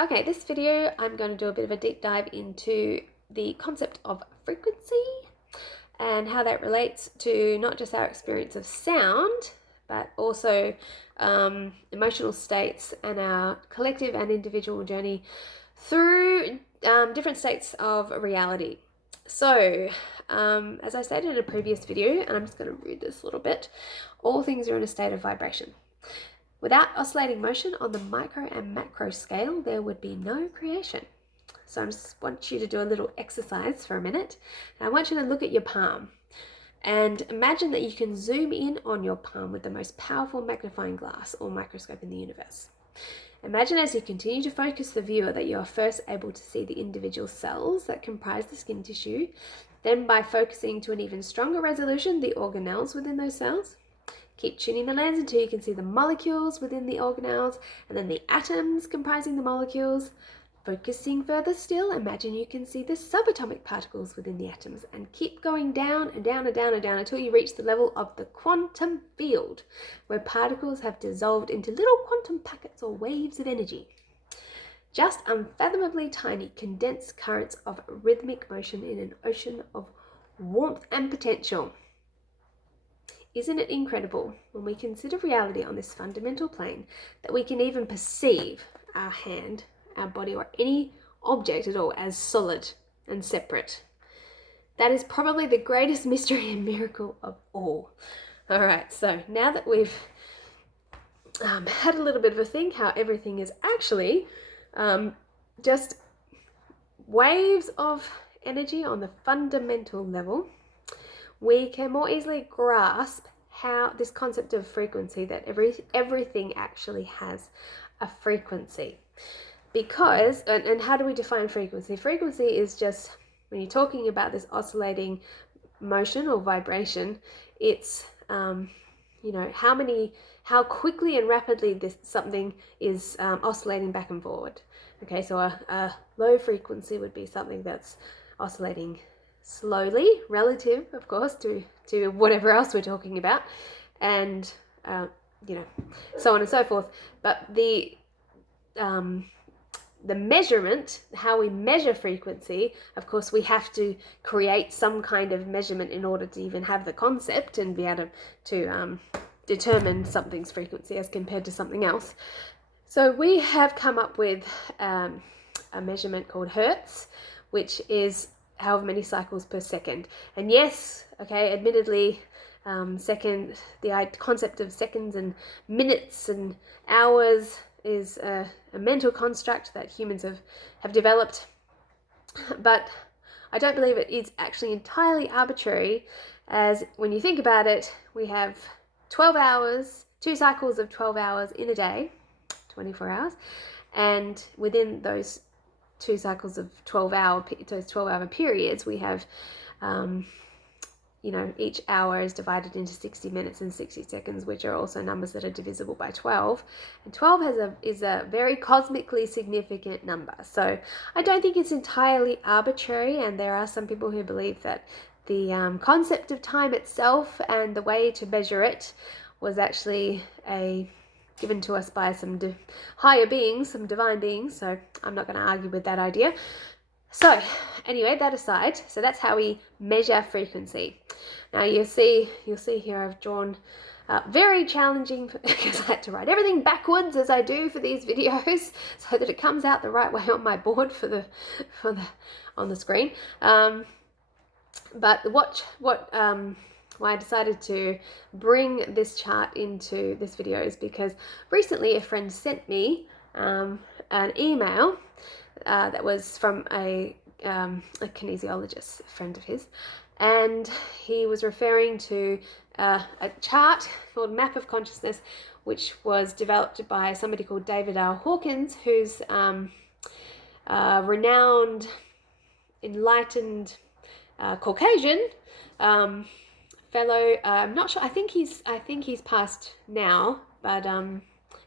Okay, this video I'm going to do a bit of a deep dive into the concept of frequency and how that relates to not just our experience of sound, but also emotional states and our collective and individual journey through different states of reality. So, as I said in a previous video, and I'm just going to read this a little bit, all things are in a state of vibration. Without oscillating motion on the micro and macro scale, there would be no creation. So I just want you to do a little exercise for a minute. And I want you to look at your palm and imagine that you can zoom in on your palm with the most powerful magnifying glass or microscope in the universe. Imagine as you continue to focus the viewer that you are first able to see the individual cells that comprise the skin tissue, then by focusing to an even stronger resolution, the organelles within those cells. Keep tuning the lens until you can see the molecules within the organelles and then the atoms comprising the molecules. Focusing further still, imagine you can see the subatomic particles within the atoms and keep going down and down and down and down until you reach the level of the quantum field, where particles have dissolved into little quantum packets or waves of energy. Just unfathomably tiny condensed currents of rhythmic motion in an ocean of warmth and potential. Isn't it incredible when we consider reality on this fundamental plane that we can even perceive our hand, our body, or any object at all as solid and separate? That is probably the greatest mystery and miracle of all. All right, so now that we've had a little bit of a think how everything is actually just waves of energy on the fundamental level, we can more easily grasp how this concept of frequency, that everything actually has a frequency. Because, and how do we define frequency? Frequency is just, when you're talking about this oscillating motion or vibration, it's, how quickly and rapidly something is oscillating back and forward. Okay, so a low frequency would be something that's oscillating slowly, relative, of course, to whatever else we're talking about, and so on and so forth. But the measurement, how we measure frequency, of course, we have to create some kind of measurement in order to even have the concept and be able to determine something's frequency as compared to something else. So we have come up with a measurement called hertz, which is however many cycles per second. And yes, okay, admittedly, the concept of seconds and minutes and hours is a mental construct that humans have developed, but I don't believe it is actually entirely arbitrary, as when you think about it, we have 12 hours, 2 cycles of 12 hours in a day, 24 hours, and within those 2 cycles of 12-hour periods, we have, each hour is divided into 60 minutes and 60 seconds, which are also numbers that are divisible by 12. And 12 is a very cosmically significant number. So I don't think it's entirely arbitrary, and there are some people who believe that the concept of time itself and the way to measure it was actually given to us by some higher beings, some divine beings, so I'm not going to argue with that idea. So anyway, that aside, so that's how we measure frequency. Now you'll see here I've drawn very challenging, because I had to write everything backwards as I do for these videos so that it comes out the right way on my board on the screen. But why I decided to bring this chart into this video is because recently a friend sent me an email that was from a kinesiologist, a friend of his, and he was referring to a chart called Map of Consciousness, which was developed by somebody called David R. Hawkins, who's renowned, enlightened Caucasian fellow. I'm not sure. I think he's passed now, but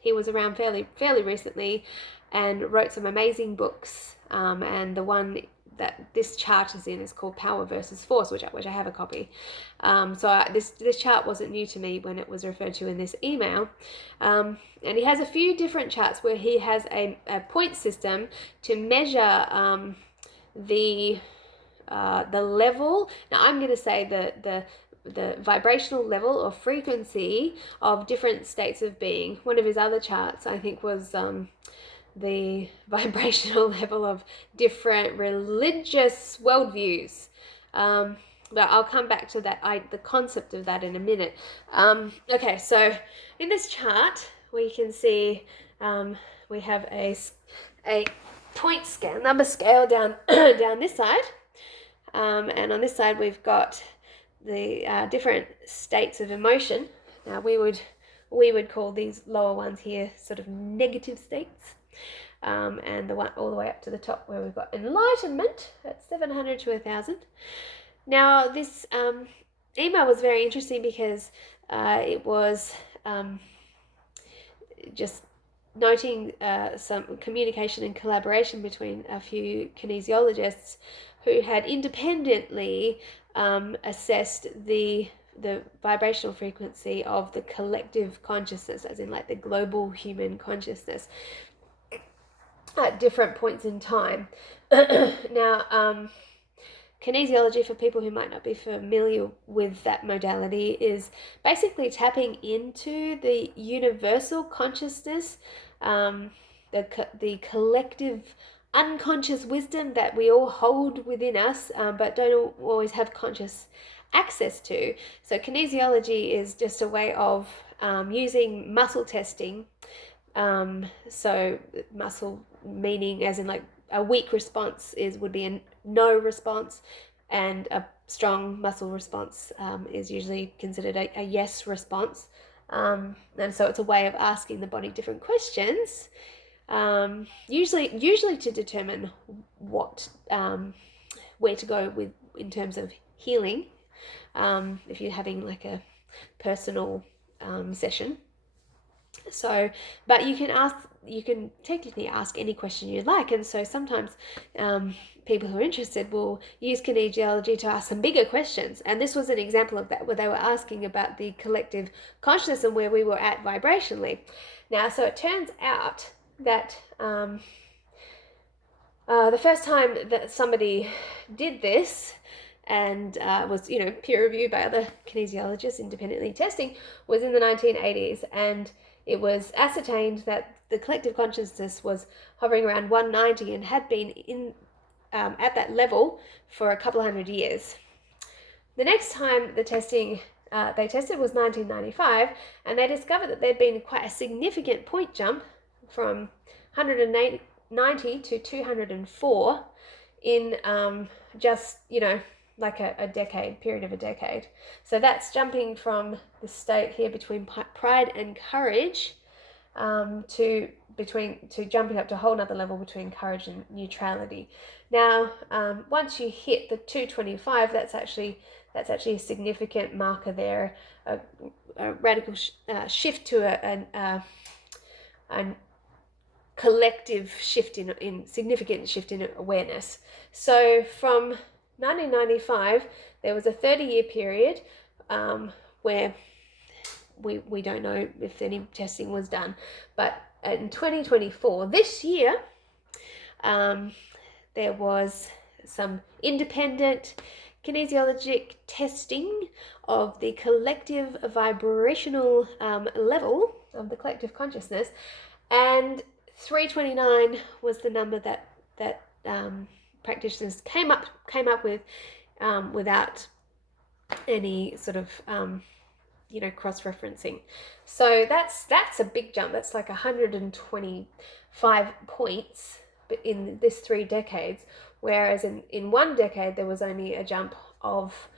he was around fairly recently and wrote some amazing books. And the one this chart is in is called Power versus Force, which I have a copy. This chart wasn't new to me when it was referred to in this email. And he has a few different charts where he has a point system to measure the level. Now I'm going to say the vibrational level or frequency of different states of being. One of his other charts, I think, was the vibrational level of different religious worldviews. But I'll come back to that, the concept of that in a minute. Okay, so in this chart, we can see we have a point scale, number scale down down this side. And on this side, we've got the different states of emotion. Now, we would call these lower ones here sort of negative states. And the one all the way up to the top where we've got enlightenment at 700 to 1,000. Now, this email was very interesting because it was just noting some communication and collaboration between a few kinesiologists who had independently assessed the vibrational frequency of the collective consciousness, as in like the global human consciousness, at different points in time. Now, kinesiology, for people who might not be familiar with that modality, is basically tapping into the universal consciousness, the collective unconscious wisdom that we all hold within us, but don't always have conscious access to. So kinesiology is just a way of using muscle testing. So muscle meaning as in like a weak response would be a no response, and a strong muscle response is usually considered a yes response. And so it's a way of asking the body different questions, usually to determine what where to go with in terms of healing, if you're having like a personal session. So, but you can technically ask any question you like, and so sometimes people who are interested will use kinesiology to ask some bigger questions, and this was an example of that, where they were asking about the collective consciousness and where we were at vibrationally. Now, so it turns out that the first time that somebody did this and was peer reviewed by other kinesiologists independently testing was in the 1980s, and it was ascertained that the collective consciousness was hovering around 190 and had been in at that level for a couple of hundred years. The next time they tested was 1995, and they discovered that there'd been quite a significant point jump from 190 to 204 in just like a period of a decade. So that's jumping from the state here between pride and courage to jumping up to a whole nother level between courage and neutrality. Now, once you hit the 225, that's actually a significant marker there, a radical shift to a collective shift in significant shift in awareness. So from 1995, there was a 30-year period where we don't know if any testing was done, but in 2024, this year, there was some independent kinesiologic testing of the collective vibrational level of the collective consciousness, and 329 was the number that practitioners came up with without any sort of cross-referencing. So that's a big jump. That's like 125 points in this 3 decades, whereas in 1 decade there was only a jump of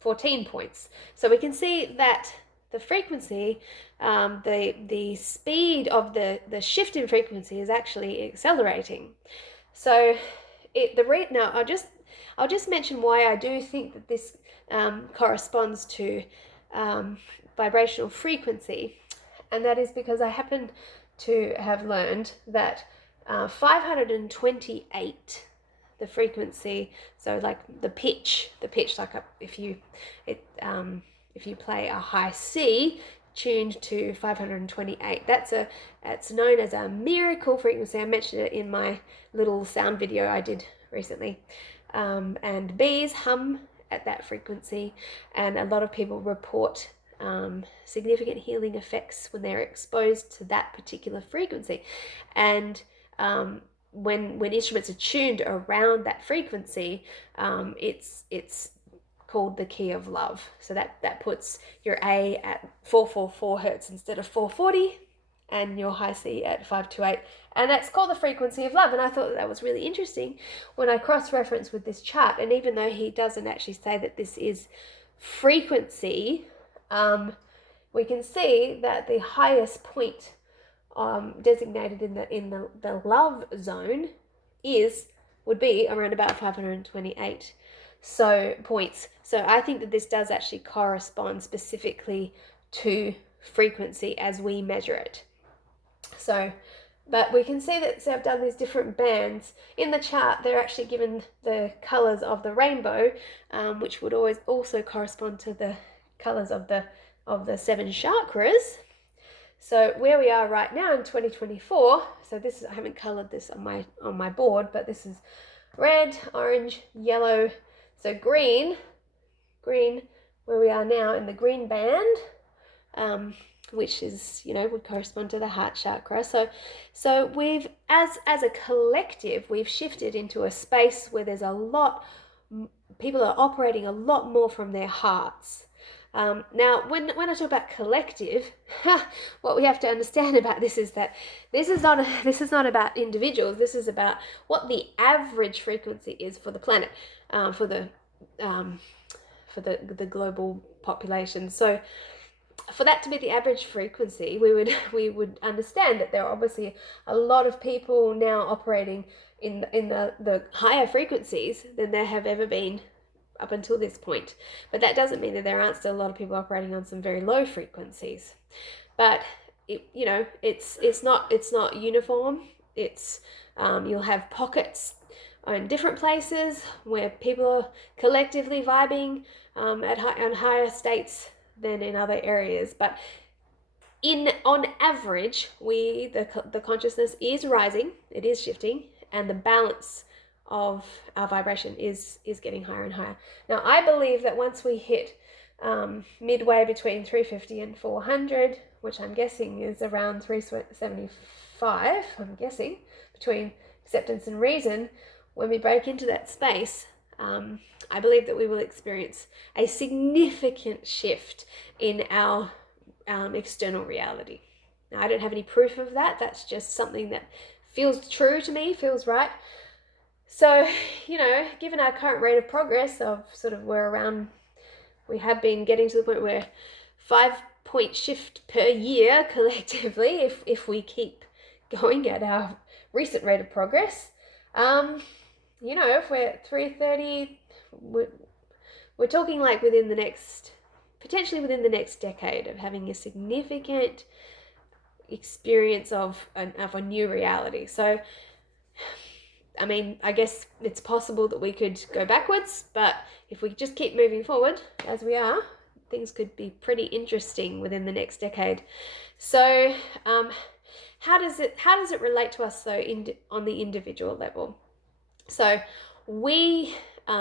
14 points. So we can see that the frequency, the speed of the shift in frequency is actually accelerating. So now I'll just mention why I do think that this corresponds to vibrational frequency, and that is because I happen to have learned that 528, the frequency, so like the pitch like if you play a high C tuned to 528, that's known as a miracle frequency. I mentioned it in my little sound video I did recently. And bees hum at that frequency, and a lot of people report significant healing effects when they're exposed to that particular frequency. And when instruments are tuned around that frequency, it's called the key of love. So that puts your A at 444 hertz instead of 440, and your high C at 528, and that's called the frequency of love. And I thought that was really interesting when I cross-referenced with this chart. And even though he doesn't actually say that this is frequency, we can see that the highest point designated in the love zone would be around about 528 points. So I think that this does actually correspond specifically to frequency as we measure it. So, but we can see that I've done these different bands. In the chart, they're actually given the colors of the rainbow, which would always also correspond to the colors of the 7 chakras. So where we are right now in 2024, so this is, I haven't colored this on my board, but this is red, orange, yellow, so green, where we are now in the green band, which is, would correspond to the heart chakra. So we've, as a collective, we've shifted into a space where there's people are operating a lot more from their hearts. Now, when I talk about collective, what we have to understand about this is that this is not about individuals. This is about what the average frequency is for the planet, for the global population. So, for that to be the average frequency, we would understand that there are obviously a lot of people now operating in the higher frequencies than there have ever been up until this point. But that doesn't mean that there aren't still a lot of people operating on some very low frequencies. But it's not uniform. It's you'll have pockets in different places where people are collectively vibing on higher states than in other areas. But on average, the consciousness is rising, it is shifting, and the balance of our vibration is getting higher and higher. Now, I believe that once we hit midway between 350 and 400, which I'm guessing is around 375, I'm guessing, between acceptance and reason, when we break into that space, I believe that we will experience a significant shift in our external reality. Now, I don't have any proof of that. That's just something that feels true to me, feels right. So, given our current rate of progress of sort of we have been getting to the point where 5-point shift per year collectively, if we keep going at our recent rate of progress, if we're at 330, we're talking like potentially within the next decade of having a significant experience of a new reality. So, I mean, I guess it's possible that we could go backwards, but if we just keep moving forward as we are, things could be pretty interesting within the next decade. So, how does it relate to us though on the individual level? So, we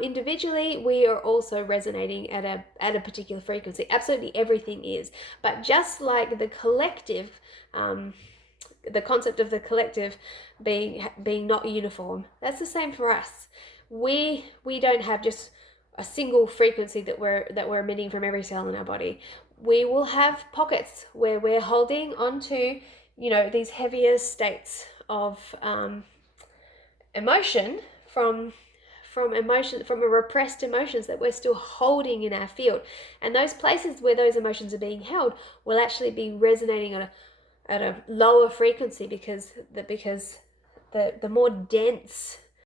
individually, we are also resonating at a particular frequency. Absolutely everything is, but just like the collective, the concept of the collective being not uniform, that's the same for us. We don't have just a single frequency that we're emitting from every cell in our body. We will have pockets where we're holding onto these heavier states of emotion from repressed emotions that we're still holding in our field, and those places where those emotions are being held will actually be resonating at a lower frequency because the more dense